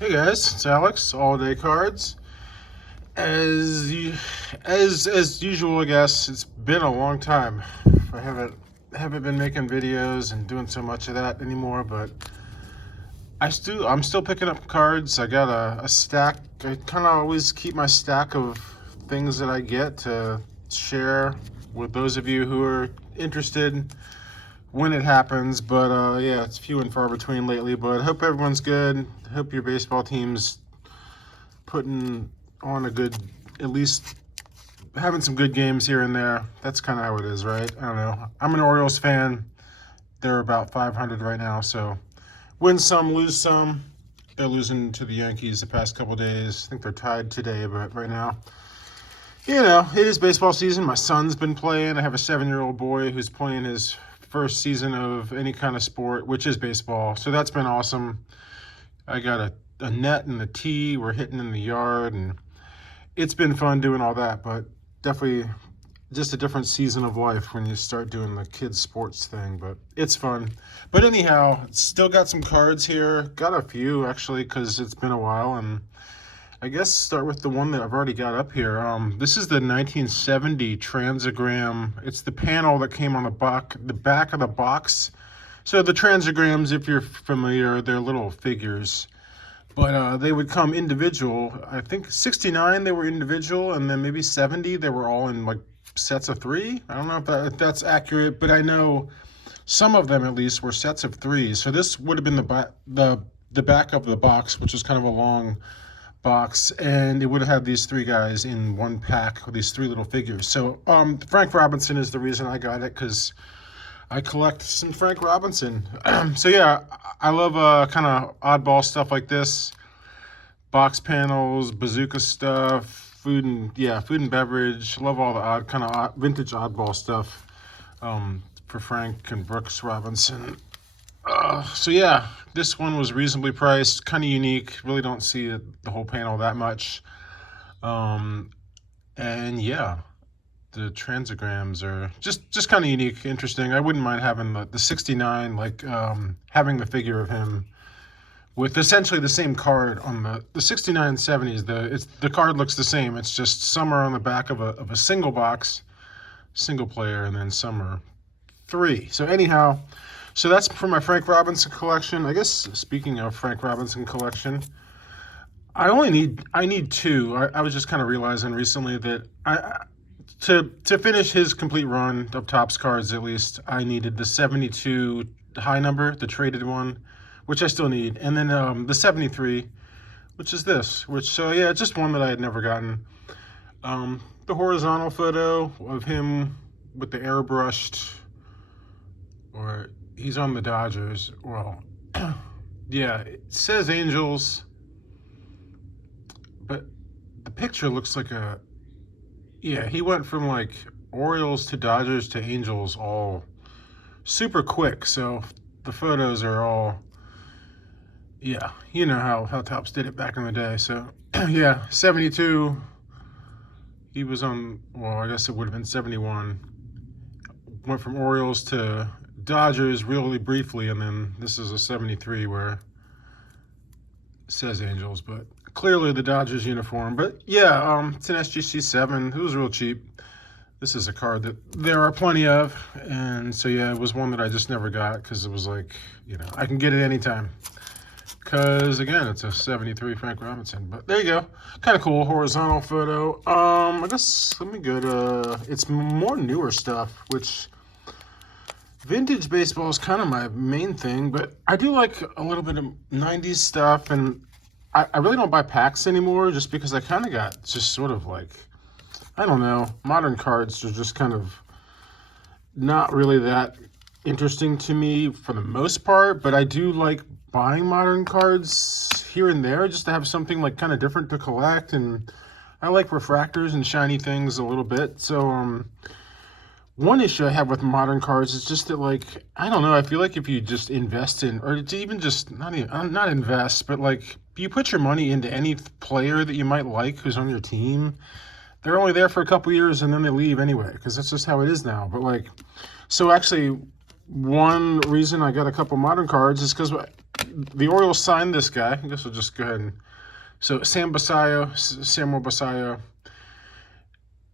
Hey guys, it's Alex, All Day Cards. As you, as usual, I guess it's been a long time. I haven't been making videos and doing so much of that anymore, but I'm still picking up cards. I got a stack. I kind of always keep my stack of things that I get to share with those of you who are interested when it happens. But yeah, it's few and far between lately. But hope everyone's good. Hope your baseball team's putting on a good, at least having some good games here and there. That's kind of how it is, right? I don't know. I'm an Orioles fan. They're about 500 right now, so win some, lose some. They're losing to the Yankees the past couple days. I think they're tied today, but right now, it is baseball season. My son's been playing. I have a 7-year-old boy who's playing his first season of any kind of sport, which is baseball. So that's been awesome. I got a net and a tee. We're hitting in the yard, and it's been fun doing all that, but definitely just a different season of life when you start doing the kids sports thing, but it's fun. But anyhow, still got some cards here. Got a few actually because it's been a while, and I guess start with the one that I've already got up here. This is the 1970 Transagram. It's the panel that came on the back of the box. So the Transagrams, if you're familiar, they're little figures, but they would come individual. I think 69 they were individual, and then maybe 70 they were all in like sets of three. I don't know if that's accurate, but I know some of them at least were sets of three. So this would have been the back of the box, which is kind of a long box, and it would have had these three guys in one pack with these three little figures. So Frank Robinson is the reason I got it, because I collect some Frank Robinson. So yeah, I love kind of oddball stuff like this. Box panels, bazooka stuff, food and beverage. Love all the vintage oddball stuff for Frank and Brooks Robinson. So yeah, this one was reasonably priced, kind of unique. Really don't see the whole panel that much. And yeah, the Transagrams are just kind of unique, interesting. I wouldn't mind having the 69, like having the figure of him with essentially the same card on the 69 70s. The card looks the same. It's just some are on the back of a single box, single player, and then some are three. So anyhow, so that's for my Frank Robinson collection. I guess speaking of Frank Robinson collection, I need two. I was just kind of realizing recently that to finish his complete run of Topps cards, at least, I needed the 72 high number, the traded one, which I still need, and then the 73, which is this, so yeah, just one that I had never gotten. The horizontal photo of him with the airbrushed, or he's on the Dodgers. Well, yeah, it says Angels, but the picture looks like he went from like Orioles to Dodgers to Angels all super quick. So the photos are all, yeah, you know how Topps did it back in the day. So yeah, 72. He was on, well, I guess it would have been 71. Went from Orioles to Dodgers really briefly, and then this is a 73 where it says Angels, but clearly the Dodgers uniform. But yeah, it's an SGC 7. It was real cheap. This is a card that there are plenty of, and so yeah, it was one that I just never got because it was like, I can get it anytime. Because again, it's a 73 Frank Robinson. But there you go, kind of cool horizontal photo. I guess let me go to, it's more newer stuff, which vintage baseball is kind of my main thing, but I do like a little bit of 90s stuff, and I really don't buy packs anymore just because I kind of got just sort of like, I don't know, modern cards are just kind of not really that interesting to me for the most part, but I do like buying modern cards here and there just to have something like kind of different to collect, and I like refractors and shiny things a little bit. So one issue I have with modern cards is just that, like, I don't know, I feel like if you just invest in, or to even just not invest, but like you put your money into any player that you might like who's on your team, they're only there for a couple years and then they leave anyway, because that's just how it is now. But like, so actually, one reason I got a couple modern cards is because the Orioles signed this guy. I guess we'll just go ahead and... So Samuel Basallo,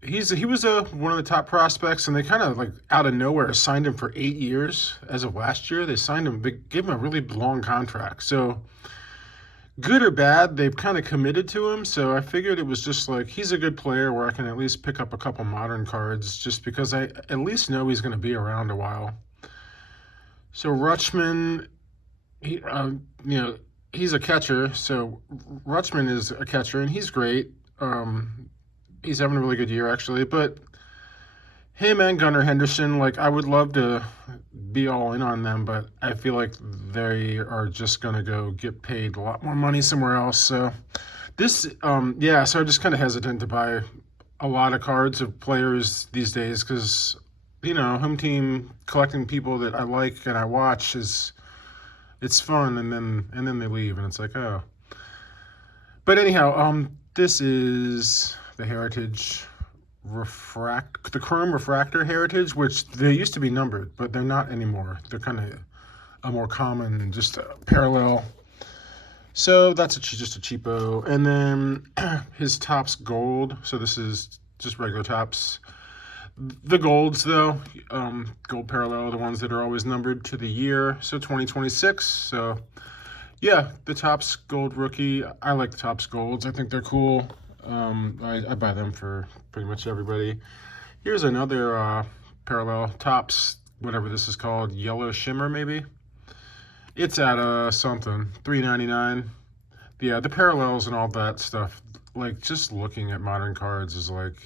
he was one of the top prospects, and they kind of like out of nowhere signed him for 8 years. As of last year, they signed him, they gave him a really long contract. So good or bad, they've kind of committed to him. So I figured it was just like, he's a good player where I can at least pick up a couple modern cards just because I at least know he's going to be around a while. So Rutschman, he's a catcher. So Rutschman is a catcher, and he's great. He's having a really good year, actually. But him and Gunnar Henderson, like, I would love to be all in on them, but I feel like they are just going to go get paid a lot more money somewhere else. So this, so I'm just kind of hesitant to buy a lot of cards of players these days because, home team collecting people that I like and I watch it's fun, and then they leave, and it's like, oh. But anyhow, this is the Heritage the Chrome Refractor Heritage, which they used to be numbered, but they're not anymore. They're kind of a more common and just a parallel. So that's just a cheapo. And then his Topps Gold. So this is just regular Topps. The golds, though, gold parallel, the ones that are always numbered to the year. So 2026. So yeah, the Topps Gold rookie. I like the Topps Golds. I think they're cool. I buy them for pretty much everybody. Here's another parallel Topps, whatever this is called, Yellow Shimmer maybe. It's at something, $3.99. Yeah, the parallels and all that stuff, like just looking at modern cards is like,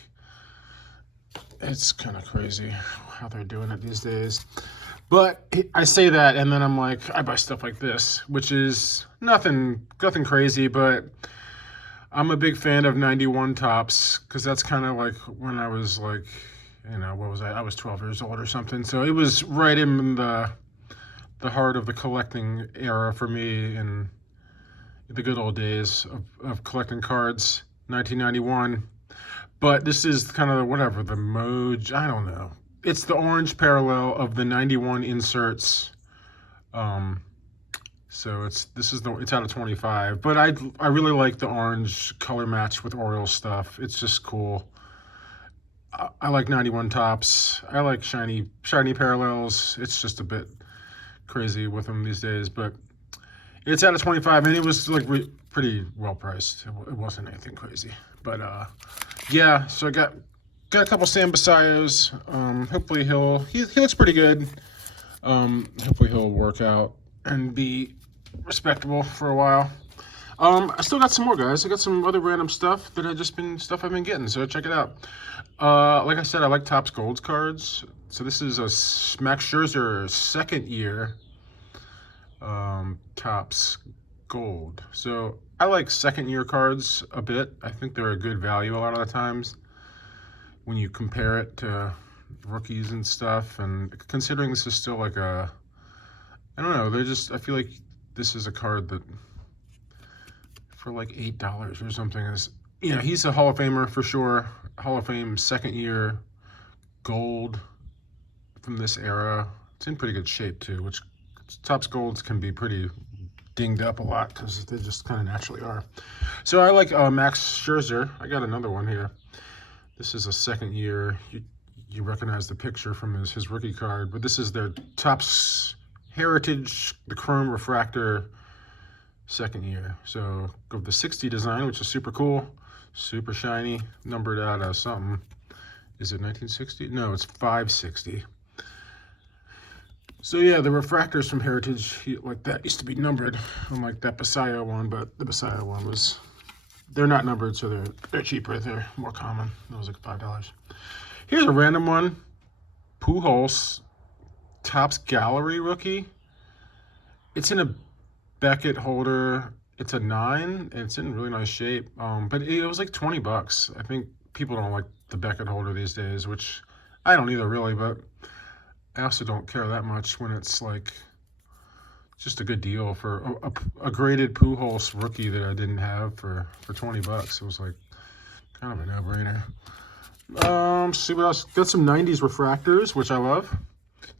it's kind of crazy how they're doing it these days. But I say that, and then I'm like, I buy stuff like this, which is nothing crazy, but I'm a big fan of 91 Topps because that's kind of like when I was like, what was I? I was 12 years old or something. So it was right in the heart of the collecting era for me in the good old days of collecting cards, 1991. But this is kind of whatever, the Moj, I don't know. It's the orange parallel of the 91 inserts. So it's out of 25, but I really like the orange color match with Orioles stuff. It's just cool. I like 91 Topps. I like shiny parallels. It's just a bit crazy with them these days, but it's out of 25, and it was like pretty well priced. It wasn't anything crazy, but yeah. So I got a couple Sam Basallos. Hopefully he looks pretty good. Hopefully he'll work out and be respectable for a while. I still got some more, guys. I got some other random stuff that I've been getting, so check it out. Like I said, I like Topps Golds cards. So this is a Max Scherzer second year Topps Gold. So I like second year cards a bit. I think they're a good value a lot of the times when you compare it to rookies and stuff. And considering this is still like I don't know, I feel like this is a card that for like $8 or something is, he's a Hall of Famer for sure. Hall of Fame second year gold from this era. It's in pretty good shape too, which Topps Golds can be pretty dinged up a lot because they just kind of naturally are. So I like Max Scherzer. I got another one here. This is a second year. You recognize the picture from his rookie card, but this is their Topps Heritage, the Chrome Refractor second year. So of the 60 design, which is super cool, super shiny, numbered out as something. Is it 1960? No, it's 560. So yeah, the refractors from Heritage, like that, used to be numbered, unlike that Basallo one, but the Basallo one they're not numbered, so they're cheaper. They're more common. That was like $5. Here's a random one. Pujols Topps Gallery rookie. It's in a Beckett holder. It's a 9, and it's in really nice shape. But it was like $20. I think people don't like the Beckett holder these days, which I don't either really, but I also don't care that much when it's like just a good deal for a graded Pujols rookie that I didn't have for $20. It was like kind of a no-brainer. See what else? Got some 90s refractors, which I love.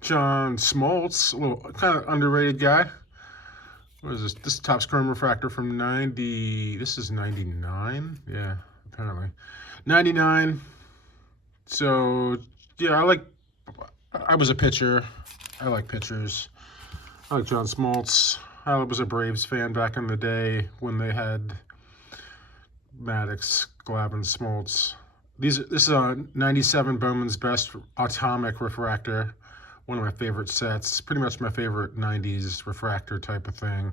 John Smoltz, a little kind of underrated guy. What is this? This is Topps Chrome Refractor from 90. This is 99? Yeah, apparently. 99. So, yeah, I was a pitcher. I like pitchers. I like John Smoltz. I was a Braves fan back in the day when they had Maddox, Glavine, Smoltz. This is a 97 Bowman's Best Atomic Refractor. One of my favorite sets. Pretty much my favorite 90s refractor type of thing.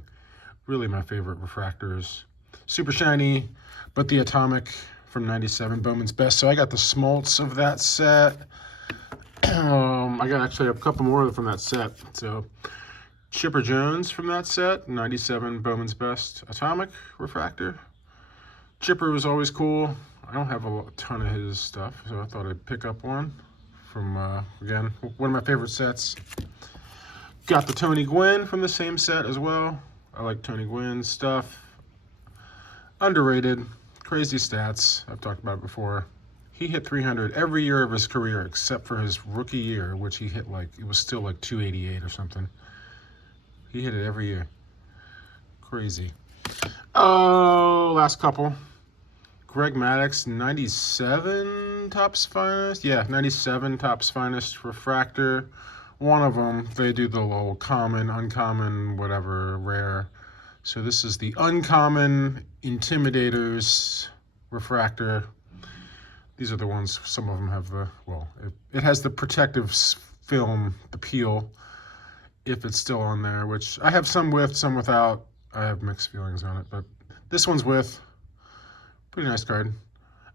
Really my favorite refractors. Super shiny, but the Atomic from 97 Bowman's Best. So I got the Smoltz of that set. I got actually a couple more from that set. So Chipper Jones from that set, 97 Bowman's Best Atomic Refractor. Chipper was always cool. I don't have a ton of his stuff, so I thought I'd pick up one from, again, one of my favorite sets. Got the Tony Gwynn from the same set as well. I like Tony Gwynn's stuff. Underrated, crazy stats. I've talked about it before. He hit 300 every year of his career except for his rookie year, which he hit it was still like 288 or something. He hit it every year. Crazy. Oh, last couple. Greg Maddux, 97 Topps Finest. Yeah, 97 Topps Finest Refractor. One of them, they do the little common, uncommon, whatever, rare. So this is the uncommon Intimidators Refractor. These are the ones, some of them have the, well, it has the protective film, the peel, if it's still on there, which I have some with, some without. I have mixed feelings on it, but this one's with. Pretty nice card.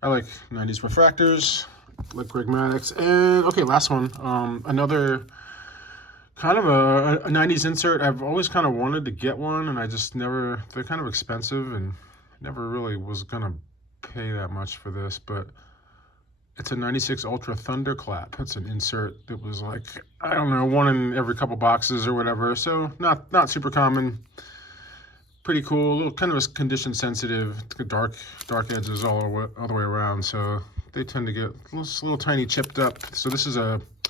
I like 90s refractors, like Greg Maddux. And, okay, last one. Another kind of a 90s insert. I've always kind of wanted to get one, and I just never, they're kind of expensive, and never really was going to pay that much for this, but it's a 96 Ultra Thunderclap. It's an insert that was like, I don't know, one in every couple boxes or whatever, so not super common. Pretty cool, a little kind of a condition sensitive, dark edges all the way around, so they tend to get a little tiny chipped up. So this is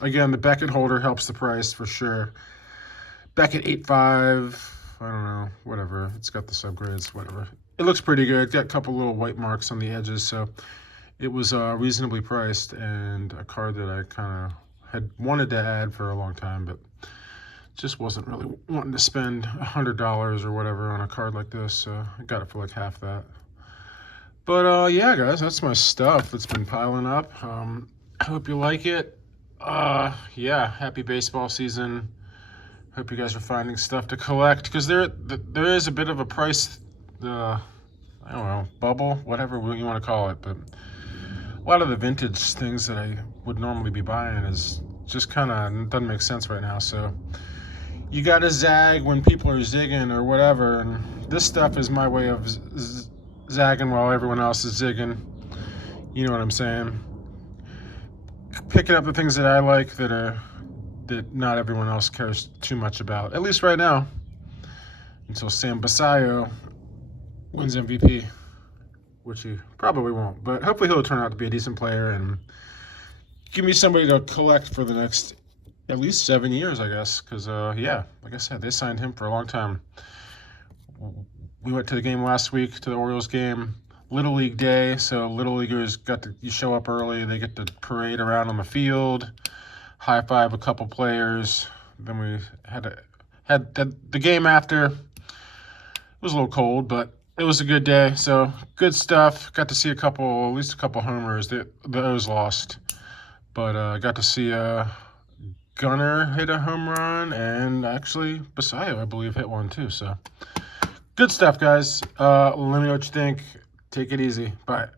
again, the Beckett holder helps the price for sure. Beckett 8.5, I don't know, whatever. It's got the subgrades, whatever. It looks pretty good. Got a couple little white marks on the edges, so it was reasonably priced and a card that I kind of had wanted to add for a long time, but just wasn't really wanting to spend $100 or whatever on a card like this, so I got it for like half that. But yeah, guys, that's my stuff that's been piling up. I hope you like it. Yeah, happy baseball season. Hope you guys are finding stuff to collect, because there is a bit of a price, I don't know, bubble, whatever you want to call it, but a lot of the vintage things that I would normally be buying is just kind of doesn't make sense right now, so you got to zag when people are zigging or whatever, and this stuff is my way of zagging while everyone else is zigging. You know what I'm saying? Picking up the things that I like that not everyone else cares too much about, at least right now, until Sam Basayo wins MVP, which he probably won't, but hopefully he'll turn out to be a decent player and give me somebody to collect for the next at least 7 years, I guess, because, yeah, like I said, they signed him for a long time. We went to the game last week, to the Orioles game, Little League Day, so Little Leaguers you show up early, they get to parade around on the field, high-five a couple players, then we had the game after. It was a little cold, but it was a good day, so good stuff. Got to see at least a couple homers. The O's lost, but I got to see Gunnar hit a home run, and actually Basayo, I believe, hit one too. So good stuff, guys. Let me know what you think. Take it easy. Bye.